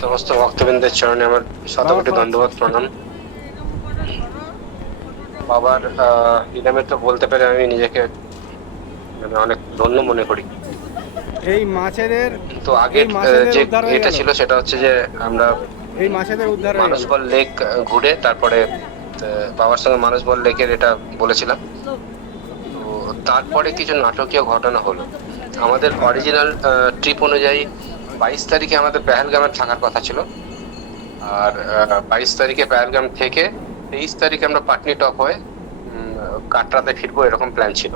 সমস্ত ভক্তবৃন্দের চরণে আমার বাবা শতকোটি পড়াচ্ছে। দণ্ডবত প্রণাম। বাবার নিলামে তো বলতে পেরে আমি নিজেকে মানে অনেক ধন্য মনে করি। এই মাছেদের কিন্তু এই আগের মাছেদের যে উদ্ধার হয়ে এটা গেল। ছিল সেটা হচ্ছে যে আমরা এই মাছেদের উদ্ধার হয়ে গেল। মানসবল লেক ঘুরে তারপরে বাবার সঙ্গে মানসবল লেকের এটা বলেছিলাম। তো তারপরে কিছু নাটকীয় ঘটনা হলো। আমাদের অরিজিনাল ট্রিপ অনুযায়ী 22 তারিখে আমাদের পেহেলগামে থাকার কথা ছিল। আর 22 তারিখে পেহেলগাম থেকে 23 তারিখে আমরা পাটনি টপ হয়ে কাটরাতে ফিরবো, এরকম প্ল্যান ছিল।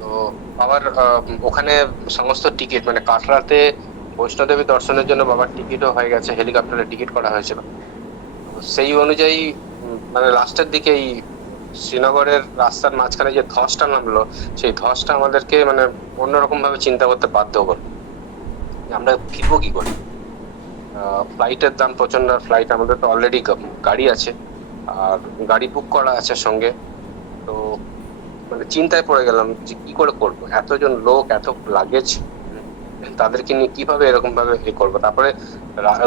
তো বাবার ওখানে সমস্ত টিকিট মানে কাটরাতে বৈষ্ণোদেবী দর্শনের জন্য বাবার টিকিটও হয়ে গেছে, হেলিকপ্টারের টিকিট করা হয়েছিল। তো সেই অনুযায়ী মানে লাস্টের দিকে এই শ্রীনগরের রাস্তার মাঝখানে যে ধসটা নামলো, সেই ধসটা আমাদেরকে মানে অন্যরকম ভাবে চিন্তা করতে বাধ্য করলো যে আমরা ফিরবো কি করে। ফ্লাইটের দাম প্রচন্ড, ফ্লাইট আমাদের তো অলরেডি গাড়ি আছে, আর গাড়ি বুক করা আছে সঙ্গে। তো মানে চিন্তায় পড়ে গেলাম যে কি করে করবো, এতজন লোক, এত লাগেজ, তাদেরকে নিয়ে কিভাবে এরকম ভাবে এ করবো। তারপরে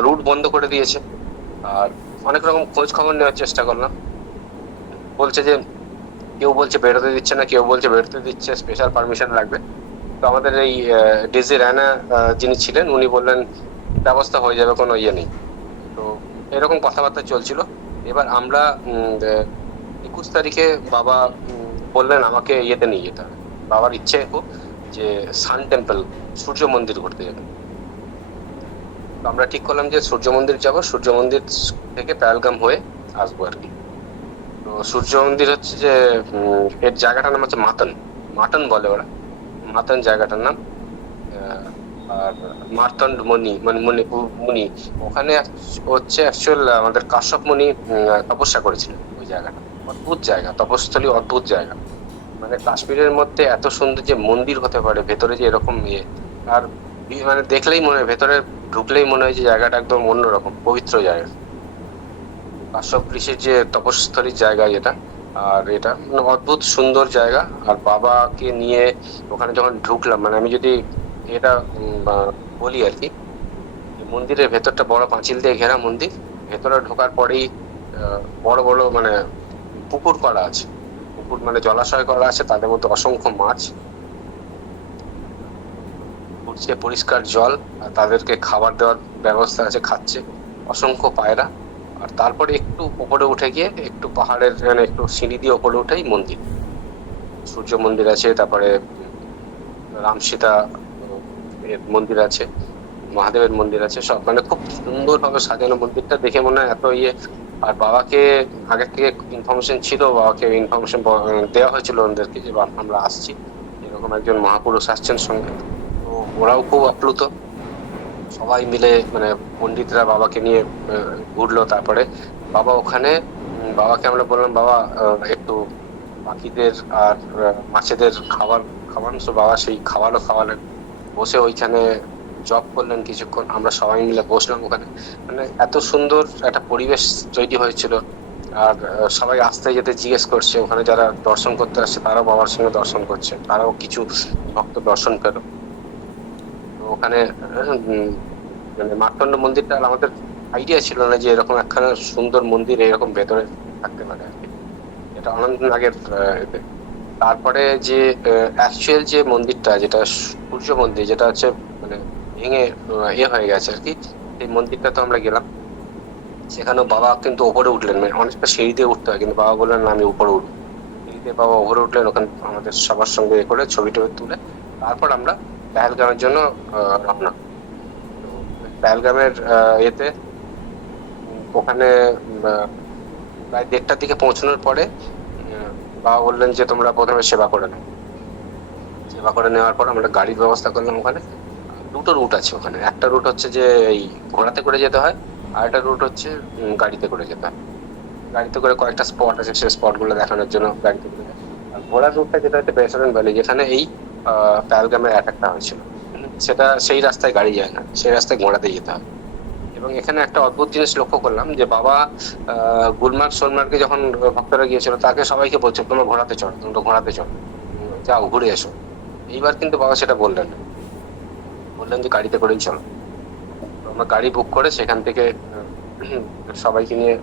রুট বন্ধ করে দিয়েছে। আর অনেক রকম খোঁজ খবর নেওয়ার চেষ্টা করলাম। বলছে যে কেউ বলছে বেরোতে দিচ্ছে না, কেউ বলছে বেরোতে দিচ্ছে, স্পেশাল পারমিশন লাগবে। তো আমাদের এই ডিজি রানা যিনি ছিলেন উনি বললেন ব্যবস্থা হয়ে যাবে, কোনো ইয়ে নেই। তো এরকম কথাবার্তা চলছিল। এবার আমরা 21 তারিখে বাবা বললেন আমাকে ইয়েতে নিয়ে যেতে হবে। বাবার ইচ্ছে খুব যে সান টেম্পল, সূর্য মন্দির ঘুরতে যাবে। তো আমরা ঠিক করলাম যে সূর্য মন্দির যাব, সূর্য মন্দির থেকে পেহেলগাম হয়ে আসবো আর কি। তো সূর্য মন্দির হচ্ছে যে এর জায়গাটার নাম হচ্ছে মাতন, মাটন বলে ওরা, মাতন জায়গাটার নাম। আহ, আর মার্তণ্ড মুনি মানে মুনি ওখানে হচ্ছে অ্যাকচুয়াল আমাদের কাশ্যপ মুনি তপস্যা করেছিলেন ওই জায়গাটা। অদ্ভুত জায়গা, তপস্থলী, অদ্ভুত জায়গা। মানে কাশ্মীরের মধ্যে এত সুন্দর যে মন্দির হতে পারে, ভেতরে যে এরকম ইয়ে। আর মানে দেখলেই মনে হয়, ভেতরে ঢুকলেই মনে হয় যে জায়গাটা একদম অন্যরকম পবিত্র জায়গা, কাশ্যপ ঋষির যে তপস্থলীর জায়গা যেটা। আর এটা মানে অদ্ভুত সুন্দর জায়গা। আর বাবাকে নিয়ে ওখানে যখন ঢুকলাম, মানে আমি যদি এটা বলি আর কি, যে মন্দিরের ভেতরটা বড় পাঁচিল দিয়ে ঘেরা মন্দির। ভেতরে ঢোকার পরেই বড় বড় মানে পুকুর করা আছে, পুকুর মানে জলাশয় করা আছে, তাদের মধ্যে অসংখ্য মাছ উঠছে, পরিষ্কার জল। আর তাদেরকে খাবার দেওয়ার ব্যবস্থা আছে, খাচ্ছে অসংখ্য পায়রা। আর তারপরে একটু উপরে উঠে গিয়ে একটু পাহাড়ের মানে একটু সিঁড়ি দিয়ে উপরে উঠেই মন্দির, সূর্য মন্দির আছে, তারপরে রাম সীতা এর মন্দির আছে, মহাদেবের মন্দির আছে, সব মানে খুব সুন্দর ভাবে সাজানো। মন্দিরটা দেখে মনে হয় এত ইয়ে। আর বাবাকে আগে থেকে ইনফরমেশন ছিল, বাবাকে ইনফরমেশন দেওয়া হয়েছিল ওদেরকে যে আমরা আসছি, এরকম একজন মহাপুরুষ আসছেন সঙ্গে। তো ওরাও খুব আপ্লুত, সবাই মিলে মানে পণ্ডিতরা বাবাকে নিয়ে ঘুরলো। তারপরে বাবা ওখানে বাবাকে আমরা বললাম বাবা একটু পাখিদের আর মাছেদের খাবার খাওয়ান। তো বাবা সেই খাওয়ালেন। বসে ওইখানে জব করলেন কিছুক্ষণ, আমরা সবাই মিলে বসলাম ওখানে। মানে এত সুন্দর একটা পরিবেশ তৈরি হয়েছিল। আর সবাই আসতে যেতে জিজ্ঞেস করছে, ওখানে যারা দর্শন করতে আসছে তারাও বাবার সঙ্গে দর্শন করছে, তারাও কিছু ভক্ত দর্শন পেল। তো ওখানে উম, মানে মার্তণ্ড মন্দিরটা আমাদের আইডিয়া ছিল না যে এরকম একখানা সুন্দর মন্দির এরকম ভেতরে থাকতে পারে আর কি। এটা অনন্তনাগের এতে। তারপরে যে অ্যাকচুয়াল যে মন্দিরটা, যেটা সূর্য মন্দির, যেটা হচ্ছে মানে ভেঙে ইয়ে হয়ে গেছে আর কি, সেই মন্দিরটা তো আমরা গেলাম। সেখানেও বাবা কিন্তু উপরে উঠলেন, মানে অনেকটা সিঁড়ি দিয়ে উঠতে হয়, কিন্তু বাবা বললেন না আমি উপরে উঠবো। সিঁড়ি দিয়ে বাবা উপরে উঠলেন, ওখানে আমাদের সবার সঙ্গে এ করে ছবি টবি তুলে তারপর আমরা পেহেলগামের জন্য রওনা। তো পেহেলগামের এতে ওখানে প্রায় 1:30টার দিকে পৌঁছানোর পরে উম, বাবা বললেন যে তোমরা প্রথমে সেবা করে নাও। সেবা করে নেওয়ার পর আমরা গাড়ির ব্যবস্থা করলাম ওখানে। দুটো রুট আছে ওখানে, একটা রুট হচ্ছে যে এই ঘোড়াতে করে যেতে হয়, আর একটা রুট হচ্ছে গাড়িতে করে যেতে হয়। গাড়িতে করে কয়েকটা স্পট আছে, সেই স্পট গুলো দেখানোর জন্য গাড়িতে করে যায়। আর ঘোড়ার রুটটা যেটা হচ্ছে বেসরন ভ্যালি, যেখানে এই পেহেলগামের অ্যাটাকটা হয়েছিল, সেটা সেই রাস্তায় গাড়ি যায় না, সেই রাস্তায় ঘোড়াতে যেতে হয়। এবং এখানে একটা অদ্ভুত জিনিস লক্ষ্য করলাম যে বাবা গুলমার্গ সোনমার্গে যখন ভক্তরা গিয়েছিল তাকে সবাইকে বলছে তোমরা ঘোড়াতে চড়ো, তোমরা ঘোড়াতে চড়ো, যাও ঘুরে এসো। এইবার কিন্তু বাবা সেটা বললেন না, বললেন যে গাড়িতে করেই চলো। তো আমরা গাড়ি বুক করে সেখান থেকে সবাইকে নিয়ে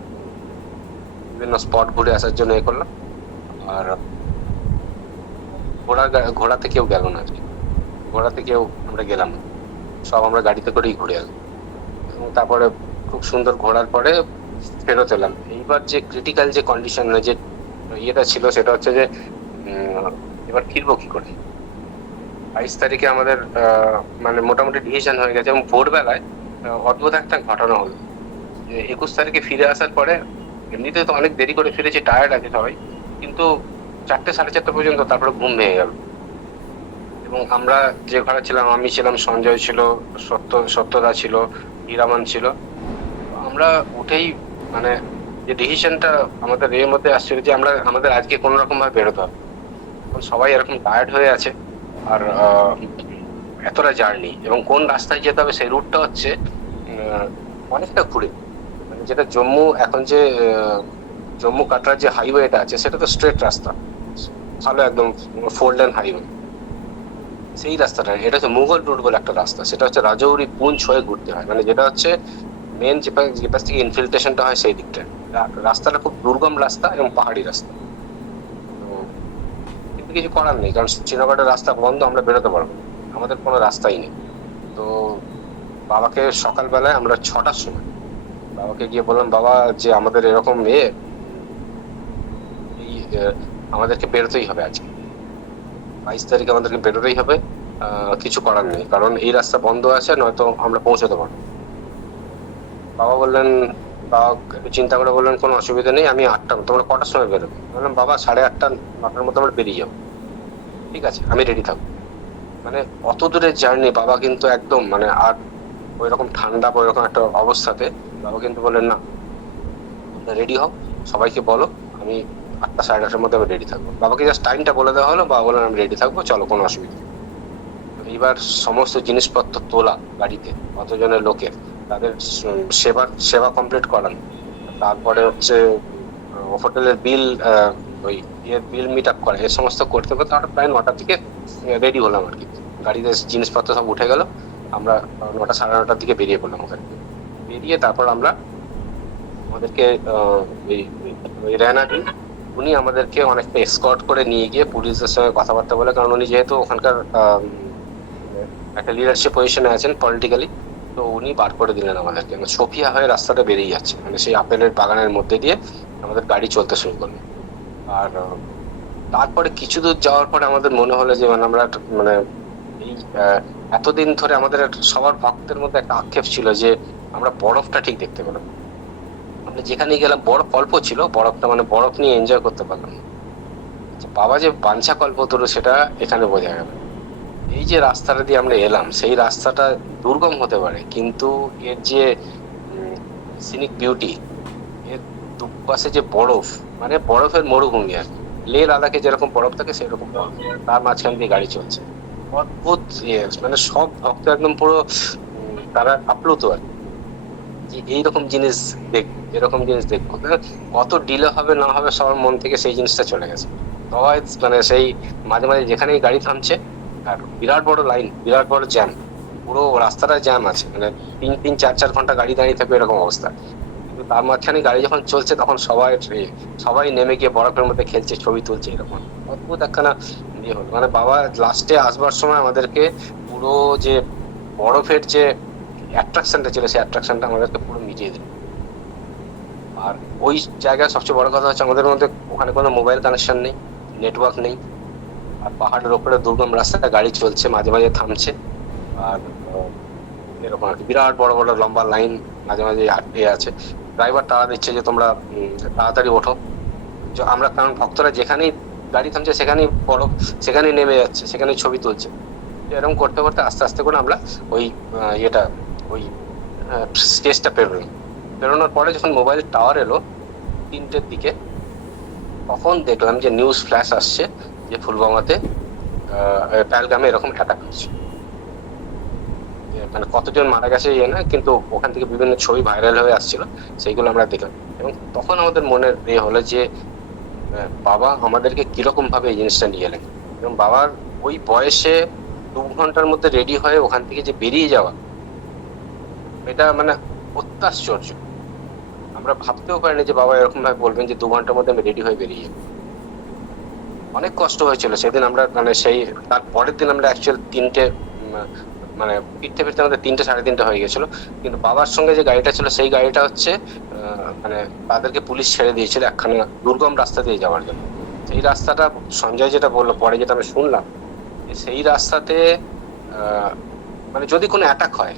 বিভিন্ন স্পট ঘুরে আসার জন্য এ করলাম। আর ঘোড়াতে কেউ গেল না আর কি, ঘোড়াতে কেউ আমরা গেলাম না, সব আমরা গাড়িতে করেই ঘুরে এলাম। এবং তারপরে খুব সুন্দর ঘোরার পরে ফেরত এলাম। এইবার যে ক্রিটিক্যাল যে কন্ডিশন যে ইয়েটা ছিল সেটা হচ্ছে যে এবার ফিরবো কি করে। 22 তারিখে আমাদের মানে মোটামুটি ডিসিশন হয়ে গেছে এবং ভোরবেলায় অদ্ভুত একটা ঘটনা হলো যে 21 তারিখে ফিরে আসার পরে এমনিতে তো অনেক দেরি করে ফিরেছি, টায়ার্ড আছে সবাই, কিন্তু 4টে 4:30 পর্যন্ত তারপরে ঘুম ভেঙে গেল। এবং আমরা যে ঘরে ছিলাম, আমি ছিলাম, সঞ্জয় ছিল, সত্যদা ছিল, হীরামান ছিল, আমরা উঠেই মানে যে ডিসিশনটা আমাদের এর মধ্যে আসছিল যে আমাদের আজকে কোনো রকম ভাবে বেরোতে হবে। সবাই এরকম টায়ার্ড হয়ে আছে আর এতটা জার্নি এবং কোন রাস্তায় যেতে হবে সেই রুটটা হচ্ছে অনেকটা ঘুরে, মানে যেটা জম্মু এখন যে জম্মু কাটরার যে হাইওয়েটা আছে সেটা তো স্ট্রেট রাস্তা, ভালো একদম 4 লেন হাইওয়ে। সেই রাস্তাটা এটা হচ্ছে মুঘল রুট বলে একটা রাস্তা, সেটা হচ্ছে রাজৌরি পুঞ্চ হয়ে ঘুরতে হয়, মানে যেটা হচ্ছে মেন যে পাশ থেকে ইনফিল্ট্রেশনটা হয় সেই দিকটা। রাস্তাটা খুব দুর্গম রাস্তা এবং পাহাড়ি রাস্তা, কিন্তু কিছু করার নেই কারণ শ্রীনগরের রাস্তা বন্ধ, আমরা বেরোতে পারবো, আমাদের কোনো রাস্তাই নেই। তো বাবাকে সকালবেলায় আমরা 6টার সময় বাবাকে গিয়ে বললাম, বাবা যে আমাদের এরকম এই আমাদেরকে বেরোতেই হবে আজকে, 22 তারিখে আমাদেরকে বেরোতেই হবে, কিছু করার নেই কারণ এই রাস্তা বন্ধ আছে, নয়তো আমরা পৌঁছাতে পারবো। বাবা বললেন, বাবা একটু চিন্তা করে বললেন কোনো অসুবিধা নেই, আমি 8টা, তোমরা কটার সময় বেরোবে? বললাম বাবা 8:30 9টার মধ্যে আমরা বেরিয়ে যাবো, ঠিক আছে আমি রেডি থাকবো। মানে অত দূরের জার্নি, বাবা কিন্তু একদম মানে আর ওই রকম ঠান্ডা বা ওইরকম একটা অবস্থাতে বাবা কিন্তু বললেন না রেডি হও, সবাইকে বলো আমি 8টা 8:30টার মধ্যে আমি রেডি থাকবো। বাবাকে জাস্ট টাইমটা বলে দেওয়া হলো, বাবা বললেন আমি রেডি থাকবো, চলো কোনো অসুবিধা নেই। এইবার সমস্ত জিনিসপত্র তোলা গাড়িতে, কতজনের লোকের, তাদের সেবা কমপ্লিট করান, তারপরে হচ্ছে হোটেলের বিল ওই বিল মিট আপ করা, এই সমস্ত করতে করতে আমরা প্রায় 9টার দিকে রেডি হলাম আর কি। গাড়িতে জিনিসপত্র সব উঠে গেল, আমরা 9টা 9:30টার দিকে বেরিয়ে পড়লাম ওখানে। বেরিয়ে তারপর আমরা আমাদেরকে ওই রেনা দিন উনি আমাদেরকে অনেকটা এসকর্ট করে নিয়ে গিয়ে পুলিশের সঙ্গে কথাবার্তা বলে, কারণ উনি যেহেতু ওখানকার একটা লিডারশিপ পজিশনে আছেন পলিটিক্যালি, তো উনি বার করে দিলেন আমাদেরকে। সোফিয়া হয়ে রাস্তাটা বেরিয়ে যাচ্ছে, মানে সেই আপেলের বাগানের মধ্যে দিয়ে আমাদের গাড়ি চলতে শুরু করলো। আর তারপরে কিছু দূর যাওয়ার পরে আমাদের মনে হলো যে মানে আমরা মানে এই এতদিন ধরে আমাদের সবার ভক্তের মধ্যে একটা আক্ষেপ ছিল যে আমরা বরফটা ঠিক দেখতে পেলাম। আমরা যেখানে গেলাম বরফ অল্প ছিল, বরফটা মানে বরফ নিয়ে এনজয় করতে পারলাম। বাবা যে বাঞ্ছা কল্পতরু সেটা এখানে বোঝা গেল। এই যে রাস্তাটা দিয়ে আমরা এলাম সেই রাস্তাটা দুর্গম হতে পারে, কিন্তু এর যে সিনিক বিউটি, এর দুপাশে যে বরফ, মানে বরফের মরুভূমি আর লে লাদাখে যেরকম বরফ থাকে সেরকম বরফ, তার মাঝখান দিয়ে গাড়ি চলছে। অদ্ভুত মানে সব ভক্ত একদম পুরো তারা আপ্লুত আর যে এইরকম জিনিস দেখবো, এরকম জিনিস দেখবো। কত ডিলে হবে না হবে সবার মন থেকে সেই জিনিসটা চলে গেছে। সবাই মানে সেই মাঝে মাঝে যেখানেই গাড়ি থামছে আর বিরাট বড় লাইন, বিরাট বড় জ্যাম, পুরো রাস্তাটা জ্যাম আছে, মানে 3-4 ঘন্টা গাড়ি দাঁড়িয়ে থাকবে এরকম অবস্থা। কিন্তু তার মাঝখানে গাড়ি যখন চলছে তখন সবাই নেমে গিয়ে বরফের মধ্যে খেলছে, ছবি তুলছে, এরকম অদ্ভুত একখানা ইয়ে হলো। মানে বাবা লাস্টে আসবার সময় আমাদেরকে পুরো যে বরফের যে অ্যাট্রাকশনটা ছিল সেই অ্যাট্রাকশনটা আমাদেরকে পুরো মিটিয়ে দিল। আর ওই জায়গায় সবচেয়ে বড় কথা হচ্ছে আমাদের মধ্যে ওখানে কোনো মোবাইল কানেকশন নেই, নেটওয়ার্ক নেই, আর পাহাড়ের ওপরে দুর্গম রাস্তায় গাড়ি চলছে, মাঝে মাঝে থামছে, আর এরকম আর কি বিরাট বড় বড় লম্বা লাইন মাঝে মাঝে আটকে আছে। ড্রাইভার তাড়া দিচ্ছে যে তোমরা তাড়াতাড়ি ওঠো। আমরা কারণ ভক্তরা যেখানেই গাড়ি থামছে সেখানেই নেমে যাচ্ছে, সেখানেই ছবি তুলছে। এরকম করতে করতে আস্তে আস্তে করে আমরা ওই ওই স্টেজটা পেরোনোর পরে যখন মোবাইল টাওয়ার এলো 3টের দিকে, তখন দেখলাম যে নিউজ ফ্ল্যাশ আসছে যে পুলওয়ামাতে পহেলগামে এরকম অ্যাটাক হচ্ছে। মানে কতজন মারা গেছে না, কিন্তু ওখান থেকে বিভিন্ন ছবি ভাইরাল হয়ে আসছিল, সেইগুলো আমরা দেখলাম। এবং তখন আমাদের মনের হলো যে বাবা আমাদেরকে কিরকম ভাবে এই জিনিসটা নিয়ে এলেন, এবং বাবার ওই বয়সে 2 ঘন্টার মধ্যে রেডি হয়ে ওখান থেকে যে বেরিয়ে যাওয়া, এটা মানে অত্যাশ্চর্য। আমরা ভাবতেও পারিনি যে বাবা এরকম ভাবে বলবেন যে 2 ঘন্টার মধ্যে আমি রেডি হয়ে বেরিয়ে যাবো। অনেক কষ্ট হয়েছিল সেদিন। আমরা মানে সেই তার পরের দিন আমরা অ্যাকচুয়াল 3টে মানে ফিরতে ফিরতে আমাদের 3টে 3:30 হয়ে গেছিল। কিন্তু বাবার সঙ্গে যে গাড়িটা ছিল সেই গাড়িটা হচ্ছে মানে তাদেরকে পুলিশ ছেড়ে দিয়েছিল একখানা দুর্গম রাস্তা দিয়ে যাওয়ার জন্য। সেই রাস্তাটা সঞ্জয় যেটা বললো পরে, যেটা আমি শুনলাম, যে সেই রাস্তাতে মানে যদি কোনো অ্যাটাক হয়,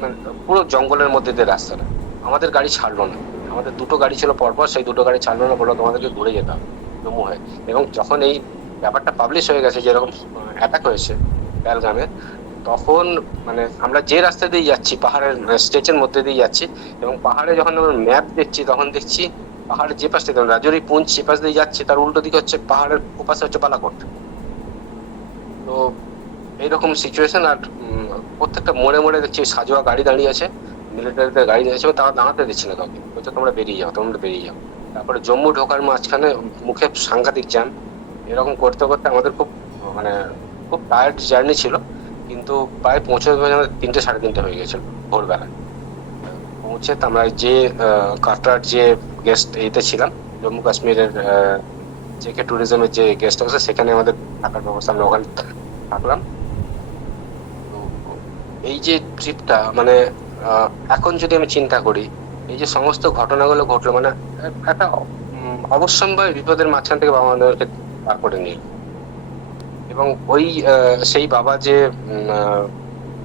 মানে পুরো জঙ্গলের মধ্যে দিয়ে রাস্তাটা, আমাদের গাড়ি ছাড়লো না। আমাদের 2টো গাড়ি ছিল পরপর, সেই 2টো গাড়ি ছাড়লো না, বললো তোমাদেরকে ঘুরে যেতে হবে জম্মু হয়ে। এবং যখন এই ব্যাপারটা পাবলিশ হয়ে গেছে যেরকম অ্যাটাক হয়েছে পেহেলগামে, তখন মানে আমরা যে রাস্তা দিয়ে যাচ্ছি পাহাড়ের স্টেচের মধ্যে দিয়ে যাচ্ছি, এবং পাহাড়ে যখন আমরা ম্যাপ দেখছি তখন দেখছি পাহাড়ের যে পাশে রাজৌরি পুঞ্চ সে পাশ দিয়ে যাচ্ছে, তার উল্টো দিকে হচ্ছে পাহাড়ের ওপাশে হচ্ছে বালাকোট। তো এইরকম সিচুয়েশন। আর প্রত্যেকটা মোড়ে মোড়ে দেখছি সাজোয়া গাড়ি দাঁড়িয়ে আছে, মিলিটারিদের গাড়ি দাঁড়িয়ে আছে, তারা দাঁড়াতে দিচ্ছে না কাউকে, বলছে তোমরা বেরিয়ে যাও, তোমরা বেরিয়ে যাও। তারপরে জম্মু ঢোকার মাঝখানে মুখে সাংঘাতিক জ্যাম। এরকম করতে করতে আমাদের মানে খুব টায়ার্ড জার্নি ছিল, কিন্তু প্রায় পৌঁছতে আমাদের 3টে 3:30 হয়ে গেছিল ভোরবেলা। পৌঁছে আমরা যে কাটরার যে গেস্ট এইতে ছিলাম, জম্মু কাশ্মীরের জেকে ট্যুরিজমের যে গেস্ট হাউস, সেখানে আমাদের থাকার ব্যবস্থা, আমরা ওখানে থাকলাম। তো এই যে ট্রিপটা মানে এখন যদি আমি চিন্তা করি, এই যে সমস্ত ঘটনাগুলো ঘটলো, মানে একটা অবশ্যম্ভাবী বিপদের মাঝখান থেকে বাবা আমাদেরকে পার করে নিল। এবং ওই সেই বাবা যে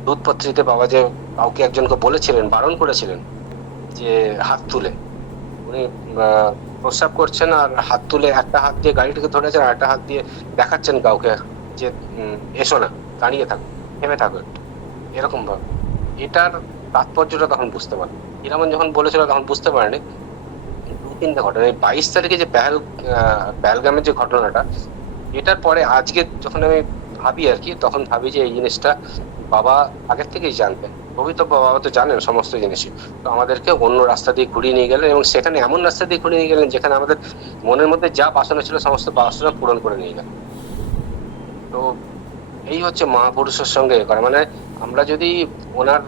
দুধপত্রিতে বাবা যে কাউকে একজনকে বলেছিলেন, বারণ করেছিলেন যে হাত তুলে, উনি প্রস্রাব করছেন আর হাত তুলে একটা হাত দিয়ে গাড়িটাকে ধরেছেন আর একটা হাত দিয়ে দেখাচ্ছেন কাউকে যে এসো না, দাঁড়িয়ে থাকো, থেমে থাকো একটু, এরকম ভাবে। এটার তাৎপর্যটা তখন বুঝতে পারি। ইরামান যখন বলেছিল তখন বুঝতে পারেনি। 2-3টে ঘটনা, এই 22 তারিখে যে পেহেলগামের যে ঘটনাটা, এটার পরে আজকে যখন আমি ভাবি আর কি, তখন ভাবি যে এই জিনিসটা বাবা আগের থেকেই জানতেন। ভবিতব্য বাবা তো জানেন সমস্ত জিনিসই, তো আমাদেরকে অন্য রাস্তা দিয়ে ঘুরিয়ে নিয়ে গেলেন, এবং সেখানে এমন রাস্তা দিয়ে ঘুরিয়ে নিয়ে গেলেন যেখানে আমাদের মনের মধ্যে যা বাসনা ছিল সমস্ত বাসনা পূরণ করে নিয়ে গেলেন। তো এই হচ্ছে মহাপুরুষের সঙ্গে করা, মানে আমরা যদি ওনার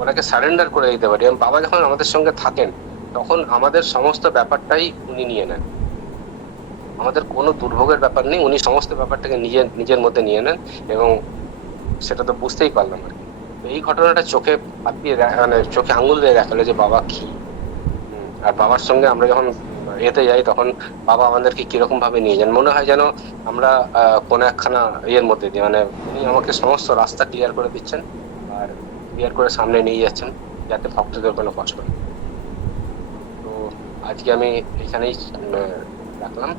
ওনাকে সারেন্ডার করে দিতে পারি। এবং বাবা যখন আমাদের সঙ্গে থাকেন তখন আমাদের সমস্ত ব্যাপারটাই উনি নিয়ে নেন, আমাদের কোনো দুর্ভোগের ব্যাপার নেই, উনি সমস্ত ব্যাপারটাকে নিজের মধ্যে নিয়ে নেন। এবং সেটা তো বুঝতেই পারলাম আর কি। এই ঘটনাটা চোখে হাত দিয়ে মানে চোখে আঙুল দিয়ে দেখালো যে বাবা কি। আর বাবার সঙ্গে আমরা যখন এতে যাই তখন বাবা আমাদেরকে কিরকম ভাবে নিয়ে যান, মনে হয় যেন আমরা কোনো একখানা ইয়ের মধ্যে দিয়ে, মানে উনি আমাকে সমস্ত রাস্তা ক্লিয়ার করে দিচ্ছেন আর ক্লিয়ার করে সামনে নিয়ে যাচ্ছেন যাতে ভক্তদের কোনো কষ্ট নেই। তো আজকে আমি এখানেই রাখলাম।